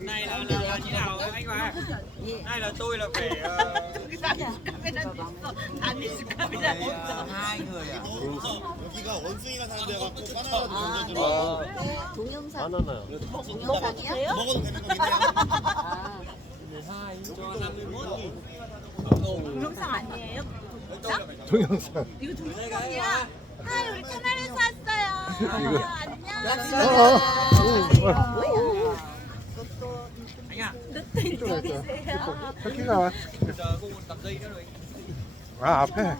này là là, là như nào anh Hòa đây là tôi là phải ờ, hai người à 여기가 원숭이가 사는 데 갖고 바나나 좀 던져주러 네, 동영상. 바나나요. 동영상이요? 먹어도 되는 거겠네요. 아, cho 51 동영상 아니에요? 동영상. 이거 동영상이야. 하이 우리 카메라에서 왔어요. 안녕. 어, 터키가 아 앞에.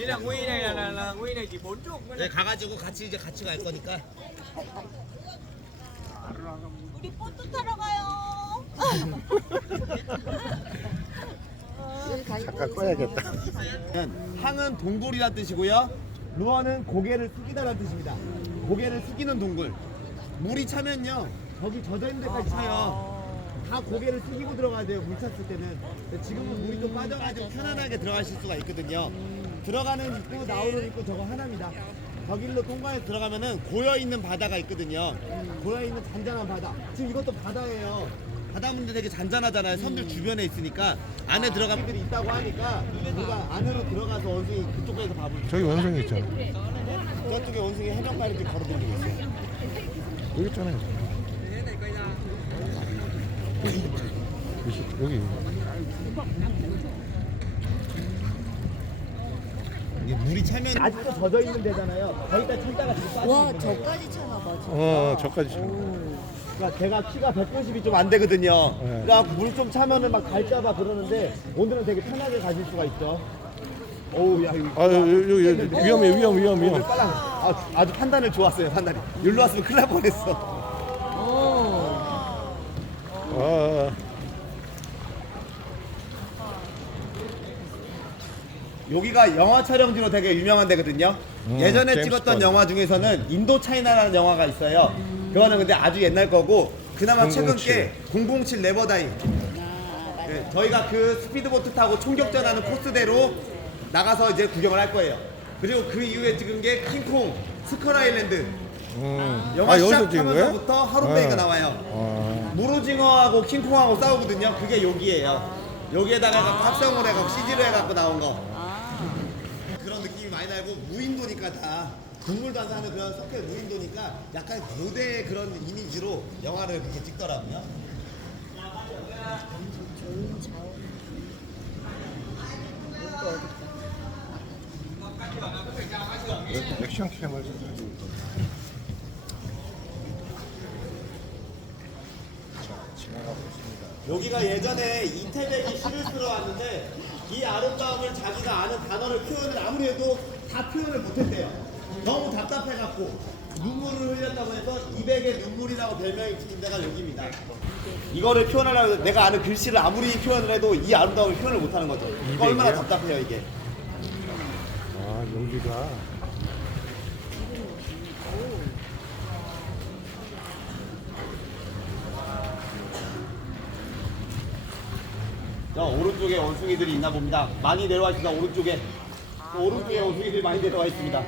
Là Nguy này chỉ 4 chục 네, 가가지고 같이 이제 같이 갈 거니까. 우리 보트 타러 가요. 잠깐 꺼야겠다. 항은 동굴이란 뜻이고요. 루어는 고개를 숙이다란 뜻입니다. 고개를 숙이는 동굴. 물이 차면요. 저기 젖어 있는 데까지 차요. 다 고개를 숙이고 들어가야 돼요. 물 찼을 때는. 지금은 물이 좀 빠져가지고 편안하게 들어가실 수가 있거든요. 들어가는 입구, 나오는 입구 저거 하나입니다. 저 길로 통과해서 들어가면은 고여 있는 바다가 있거든요. 고여 있는 잔잔한 바다. 지금 이것도 바다예요. 바다문도 되게 잔잔하잖아요. 섬들 주변에 있으니까 안에 들어가면 들이 있다고 하니까 우리가 안으로 들어가서 원숭이 그쪽에서 밥을 저기 원숭이 있잖아. 저쪽에 원숭이 해변가 이렇게 걸어다니고 있어요. 여기 있잖아요. 여기. 이게 물이 차면 아직도 젖어 있는 데잖아요. 거기다 지금 빠지는 와. 저까지 차나 봐. 저. 어 저까지. 참. 그러니까 제가 키가 190이 좀 안 되거든요. 네. 그러니까 물 좀 차면은 막 갈까봐 그러는데 오늘은 되게 편하게 가실 수가 있죠. 어우 야 이거 아 여기, 여기, 여기 위험해 위험 위험 위험. 빨라. 아, 아주 판단을 좋았어요 판단이. 여기로 왔으면 큰일 날 뻔했어. 아 여기가 영화 촬영지로 되게 유명한 데거든요. 음, 예전에 제임스 찍었던. 영화 중에서는 인도 차이나라는 영화가 있어요. 그거는 근데 아주 옛날 거고 그나마 최근 007. 게 007 네버다이. 네, 저희가 그 스피드보트 타고 총격전하는 코스대로 나가서 이제 구경을 할 거예요. 그리고 그 이후에 찍은 게 킹콩, 스컬 아일랜드. 음. 영화 아 여기서 찍은 거야? 시작하면서부터 하루베이가 아. 나와요. 아. 무로징어하고 킹콩하고 싸우거든요. 그게 여기예요. 여기에다가 합성을 해갖고 CG로 해갖고 나온 거. 그런 느낌이 많이 나고 무인도니까 다 안 사는 그런 서클 무인도니까 약간 고대 그런 이미지로 영화를 그렇게 찍더라고요. 좋은 자원. 액션 캠을 좀 가지고 있다. 자, 지나가고 있습니다. 여기가 예전에 이태백이 시를 쓰러 왔는데 이 아름다움을 자기가 아는 단어를 표현을 아무리 해도 다 표현을 못했대요. 너무 답답해갖고 눈물을 흘렸다고 해서 이백의 눈물이라고 별명이 붙은 데가 여기입니다. 이거를 표현하려고 해서 내가 아는 글씨를 아무리 표현을 해도 이 아름다움을 표현을 못하는 거죠. 이거 얼마나? 답답해요 이게. 아 여기가 저 오른쪽에 원숭이들이 있나 봅니다. 많이 내려와 있습니다. 오른쪽에. 저 오른쪽에 원숭이들이 많이 내려와 있습니다.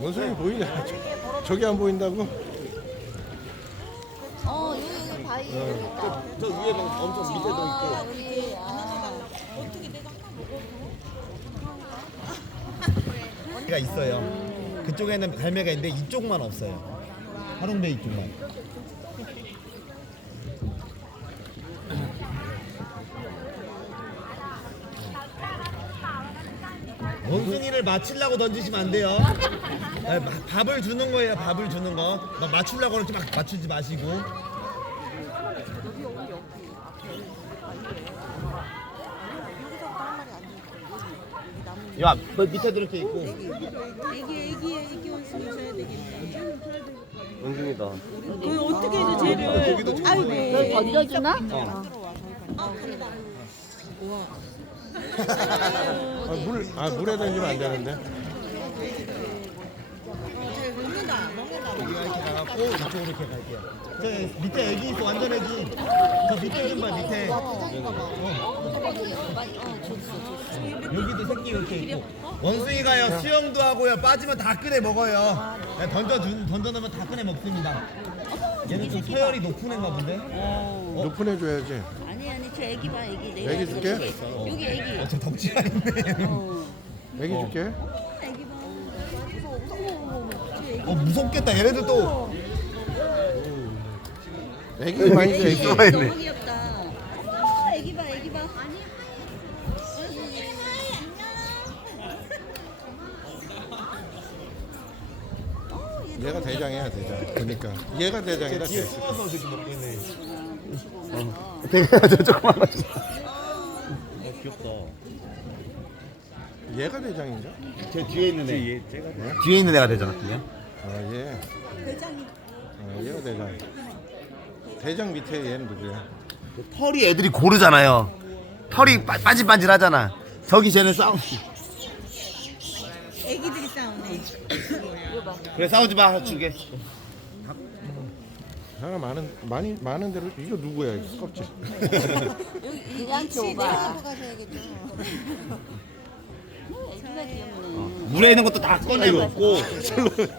원숭이 보이냐? 저- 저기 안 보인다고? 어, 여기 여기 바위 있다. 저 위에 막 엄청 밑에도 있고. 여기 아, 가 있어요. 그쪽에는 갈매가 있는데 이쪽만 없어요. 하롱베 이쪽만. 원숭이를 맞추려고 던지시면 안 돼요. 네, 마- 밥을 주는 거예요. 밥을 주는 거. 막 맞추려고 그러지 막 맞추지 마시고. 야, 뭐 밑에도 이렇게 있고. 애기 애기 애기 원숭이 줘야 되겠네. 원숭이다. 그 어떻게 해서 쟤를 아유 그걸 네. 던져주나? 아, 물, 아 물에 던지면 안 되는데. 나갔고 이쪽으로 이렇게 갈게요. 저 밑에 애기 있어 완전 애기. 저 밑에 좀 봐 밑에. 어, 어, 어. 여기도 새끼 이렇게 있고 원숭이가요 수영도 하고요 빠지면 다 꺼내 먹어요 던져 준 던져 놓으면 다 꺼내 먹습니다 얘는 좀 서열이 높은 애인가 본데 높은 애 줘야지. 아니 아니 저 애기 봐 애기 내 애기 줄게? 여기 애기 어, 저 덕지가 있네 어 애기 줄게. 애기 봐 어 무섭겠다 얘네들 또 애기 많이 줘 애기. 너무 귀엽다 어머 애기 봐 애기 봐 아니 얘가 대장이야 대장. 그러니까 얘가 대장이라. 뒤에 걔. 숨어서 지금 먹고 있네 되게 저 조그만 거 귀엽다 얘가 대장인가? 제 뒤에 있는 애 뒤에 있는 애가 되잖아 그냥 아 얘. 대장이. 아 얘가 대장. 대장 밑에 얘는 누구야? 털이 애들이 고르잖아요 털이 빠- 반질반질하잖아 저기 쟤는 싸우 애기들이 싸우네. 그래 싸우지 마 주게 하나 많은 많이 많은 대로 이거 누구야? 이거 껍질. 여기 그냥 줘봐 가셔야겠죠. 애기가 귀엽네 물에 있는 것도 다 꺼내 먹고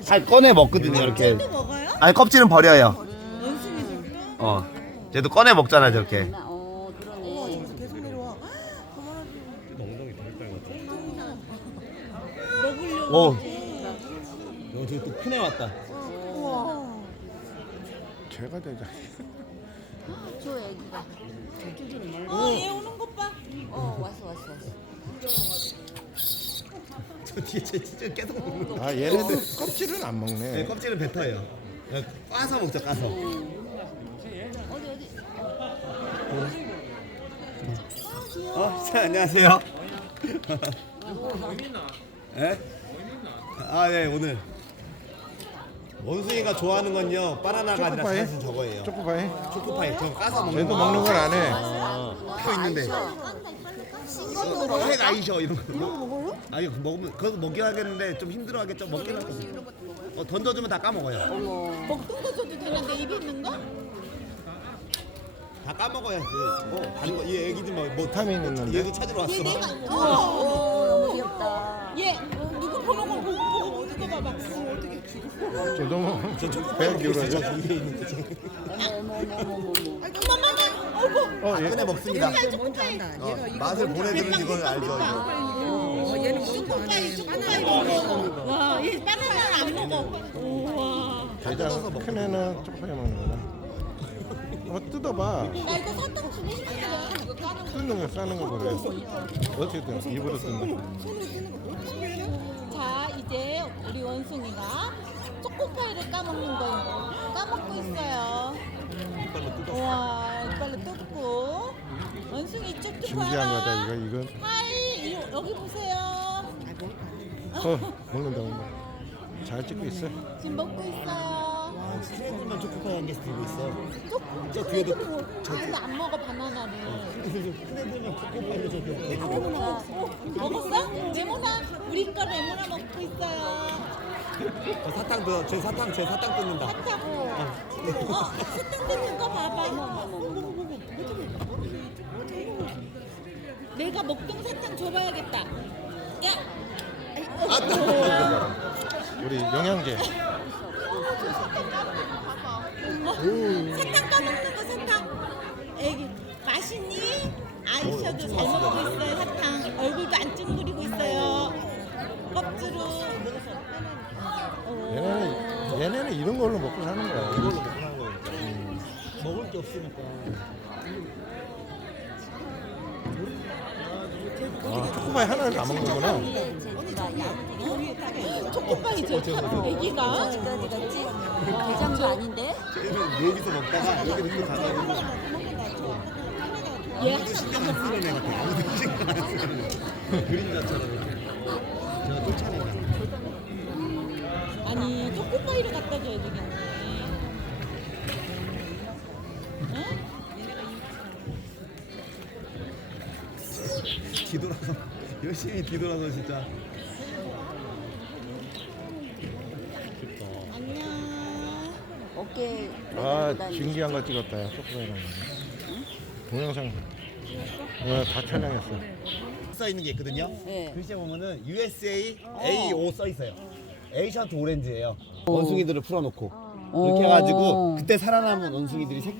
다 꺼내 먹거든요 이렇게 또 먹어요? 아니 껍질은 버려요? 어 쟤도 꺼내 먹잖아 저렇게 어 그러네 계속 내려와. 오 여기 또 큰애 왔다 우와. 걔가 대장. 저 애기가 어, 얘 오는 것 봐. 어 왔어 왔어 왔어 저 뒤에 쟤 진짜 계속 먹는 거 아 얘네들 껍질은 안 네, 먹네. 껍질은 뱉어요 까서 먹자 까서 어디 어디 어, 자, 안녕하세요. 예? 아, 네, 오늘. 원숭이가 좋아하는 건요, 바나나가 아니라 초코파이? 사실 저거예요. 초코파이. 초코파이. 저 까서 먹는 거. 먹는 걸 안 해. 또 있는데. 색 아이셔 이런 거. 이런 거 먹어요? 아니, 먹으면 그것도 먹긴 하겠는데 좀 힘들어 하겠죠. 먹긴 하겠어. 어, 던져주면 다 까먹어요. 먹던 거 줘도 되는데 입에 있는 거? 다 까먹어요. 그, 뭐, 다른 거, 이 애기들 뭐, 뭐, 비타민 있는데. 얘도 찾으러 왔어. 얘 내가 어 어. 너무 귀엽다 얘 누구 보는 거 보고 보고 어디가 봐봐. 어, 어떻게? 저 너무 저 초코파이 배 먹고 있어요. 기울어져. 저 위에 있는 거. 어머 어머 어머 어머 어머 아이고 엄마마. 어이구. 어 얘. 꺼내 먹습니다. 뭔지 안다. 어, 맛을 보내드는 이걸 알죠. 이거. 얘는 초코파이 초코파이 먹어. 와, 얘 바나나는 안 먹어. 우와. 대장 큰 애는 초코파이 먹는구나. 어 뜯어봐. 나 이거 사탕 주고 싶은데. 이거 까는 거. 뜯는 거 싸는 거 그래. 어떻게 뜯어? 입으로 뜯는 거. 자, 이제 우리 원숭이가 초코파이를 까먹는 거 까먹고 있어요. 우와, 이빨로 뜯고. 원숭이 쭉쭉 신기한 거다 이거 이건. 하이, 이- 여기 보세요. 어 먹는다 먹는다. 잘 찍고 있어. 지금 먹고 있어요. 스트레이트만 초코파이 한 개씩 들고 있어. 저 뒤에도 근데 안 먹어, 바나나를. 스트레이트만 초코파이를 저기. 레모나. 먹었어? 레모나, 우리 거 레모나 먹고 있어요. 저 사탕 뜯어. 저 사탕, 저 사탕 뜯는다. 사탕. 어, 사탕 뜯는 거 봐봐. 내가 먹던 사탕 줘봐야겠다. 야, 우리 영양제. 사탕 까먹는 거 사탕. 애기 맛있니? 아이셔도 잘 먹고 있어요 사탕. 얼굴도 안 찡그리고 있어요. 껍질로. 얘네는 얘네는 이런 걸로 먹고 사는 거야. 이걸로 먹고 사는 거예요. 먹을 게 없으니까. 아, 초코파이 하나를 다 먹는구나. 양 초코파이 저 애기가. 어디까지 갔지? 대장도 아닌데? 쟤는 여기서 먹다가 여기로 또 가가지고 얘 아무도 신경 안 쓰는 애 같아. 아무도 신경 안 쓰는 애. 그림자처럼 이렇게. 제가 쫓아낸다. 아니 초코파이를 갖다 줘야 되겠네. 응? 뒤돌아서 열심히 뒤돌아서 진짜. 안녕. 어깨 아 신기한 거 찍었다 거. 동영상. 어, 다 촬영했어. 써 있는 게 있거든요. 네. 글씨에 보면은 USA AO 써 있어요. 에이션트 오렌지예요. 원숭이들을 풀어놓고 이렇게 해가지고 그때 살아남은 원숭이들이 새끼